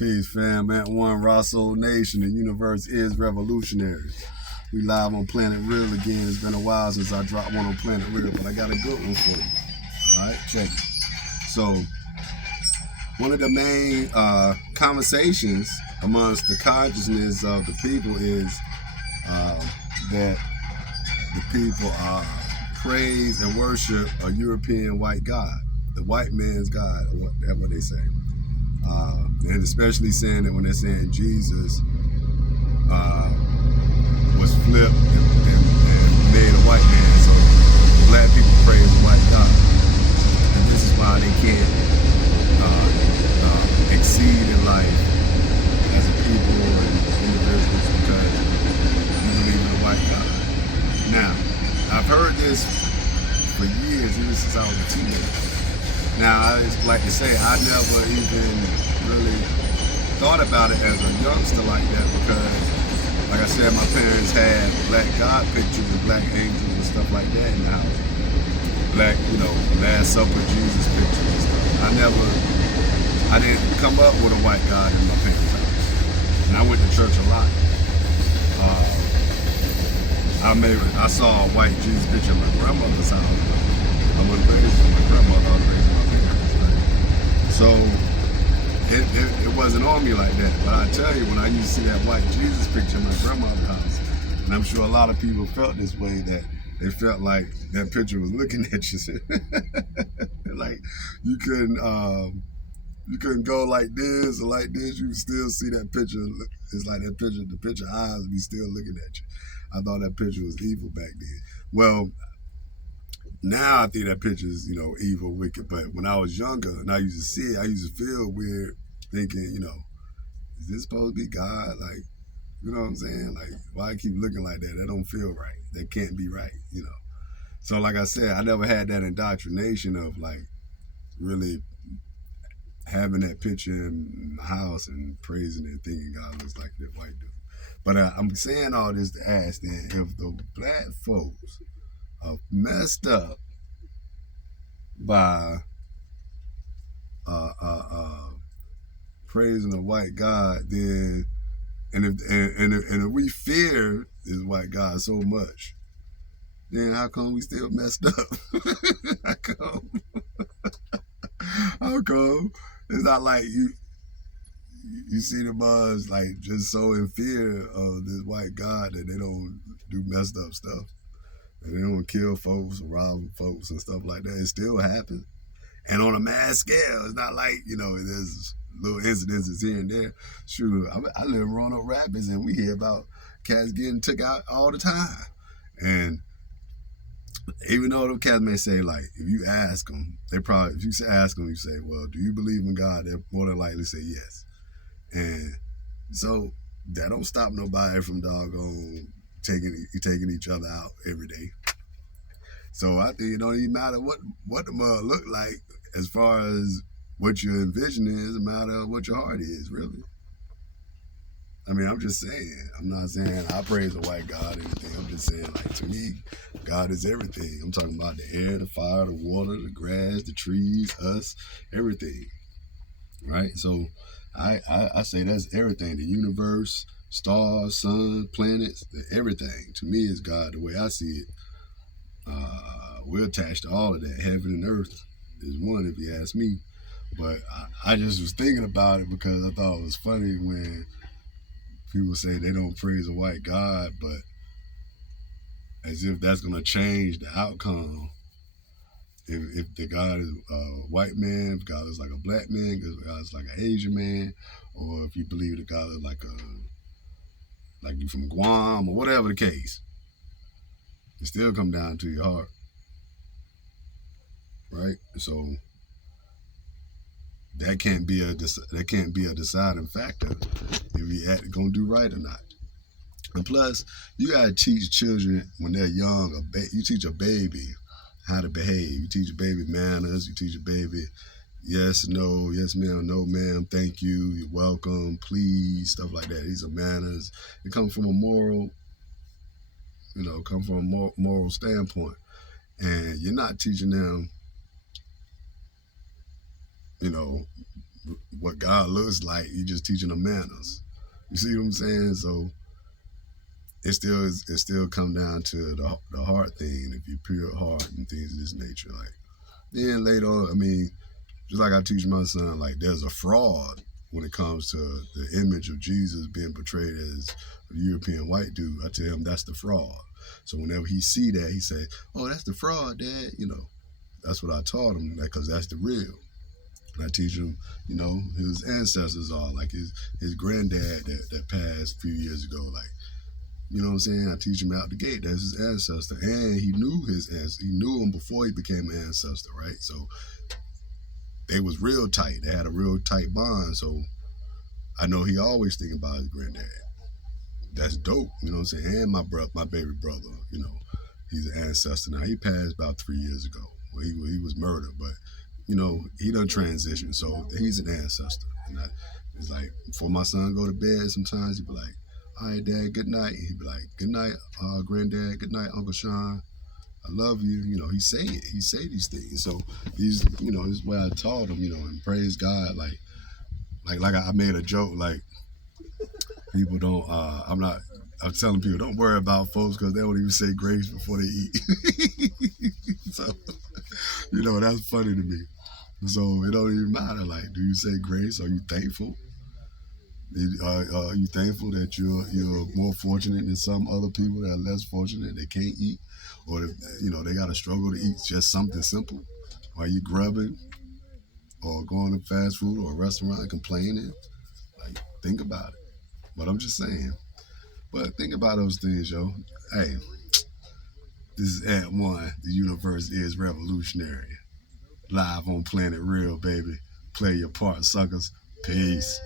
Peace, fam. At One Rosso Nation. The universe is revolutionary. We live on Planet Real again. It's been a while since I dropped one on Planet Real, but I got a good one for you. All right, check it. So, one of the main conversations amongst the consciousness of the people is that the people praise and worship a European white god, the white man's god. That's what they say. And especially saying that when they're saying Jesus was flipped and made a white man, so black people praise the white God, and this is why they can't exceed in life as a people and individuals, because you believe in a white God. Now, I've heard this for years, even since I was a teenager. Now, I just like to say, I never even really thought about it as a youngster like that, because, like I said, my parents had black God pictures and black angels and stuff like that in the house. Black, Last Supper Jesus pictures and stuff. I didn't come up with a white God in my parents' house. And I went to church a lot. I saw a white Jesus picture in my grandmother's house. I wasn't raised with my grandmother, I was raised with my parents. Right? So it wasn't on me like that. But I tell you, when I used to see that white Jesus picture in my grandmother's house, and I'm sure a lot of people felt this way, that they felt like that picture was looking at you. Like you couldn't go like this or like this. You still see that picture. It's like that picture, the picture eyes be still looking at you. I thought that picture was evil back then. Well, now I think that picture is, evil, wicked. But when I was younger and I used to see it, I used to feel weird, thinking, is this supposed to be God? Like, you know what I'm saying? Like, why I keep looking like that? That don't feel right. That can't be right, So, like I said, I never had that indoctrination of like really having that picture in my house and praising it, thinking God looks like that white dude. But I'm saying all this to ask then, if the black folks are messed up by praising a white God, then if we fear this white God so much, then how come we still messed up? how come? How come? It's not like you see the buzz like just so in fear of this white God that they don't do messed up stuff. And they don't kill folks or rob folks and stuff like that. It still happens. And on a mass scale, it's not like, there's little incidences here and there. Sure, I live in Roanoke Rapids, and we hear about cats getting took out all the time. And even though the cats may say, like, if you ask them, if you ask them, you say, well, do you believe in God? They're more than likely say yes. And so that don't stop nobody from doggone taking each other out every day. So I think it don't even matter what the mud look like as far as what your envision is. It matter what your heart is, really. I mean, I'm just saying. I'm not saying I praise a white God or anything. I'm just saying, like, to me, God is everything. I'm talking about the air, the fire, the water, the grass, the trees, us, everything. Right? So I say that's everything. The universe, stars, sun, planets, everything. To me is God the way I see it. We're attached to all of that. Heaven and earth is one, if you ask me. But I just was thinking about it because I thought it was funny when people say they don't praise a white God, but as if that's going to change the outcome. If the God is a white man, if God is like a black man, if God is like an Asian man, or if you believe that God is like you from Guam or whatever the case, it still come down to your heart. Right? So that can't be a deciding factor if you gonna do right or not. And plus, you gotta teach children when they're young. You teach a baby how to behave. You teach a baby manners. You teach a baby yes, no, yes, ma'am, no, ma'am, thank you, you're welcome, please, stuff like that. These are manners. It comes from a moral, moral standpoint. And you're not teaching them, what God looks like. He just teaching them manners. You see what I'm saying? So it still come down to the heart thing. If you're pure heart and things of this nature, like then later on, I mean, just like I teach my son, like there's a fraud when it comes to the image of Jesus being portrayed as a European white dude. I tell him that's the fraud. So whenever he see that, he say, "Oh, that's the fraud, Dad." You know, that's what I taught him, because that's the real. And I teach him, you know, his ancestors are like his granddad that passed a few years ago. Like, you know what I'm saying? I teach him out the gate. That's his ancestor, and he knew his ancestor. He knew him before he became an ancestor, right? So they was real tight. They had a real tight bond. So I know he always thinking about his granddad. That's dope. You know what I'm saying? And my baby brother. You know, he's an ancestor now. He passed about 3 years ago. Well, he was murdered, but you know he done transition. So he's an ancestor. And it's like before my son go to bed, sometimes he be like, "All right, Dad, good night." He be like, "Good night, Granddad. Good night, Uncle Sean. I love you." You know, he say it. He say these things. So he's, you know, this is where I taught him. You know, and praise God. Like I made a joke. Like people don't. I'm telling people don't worry about folks because they don't even say grace before they eat. So you know that's funny to me. So it don't even matter. Like, do you say grace? Are you thankful? Are you thankful that you're more fortunate than some other people that are less fortunate? They can't eat, or you know they got to struggle to eat just something simple. Are you grubbing or going to fast food or a restaurant and complaining? Like, think about it. But I'm just saying. But think about those things, yo. Hey, this is Ant One. The universe is revolutionary. Live on Planet Real, baby. Play your part, suckers. Peace.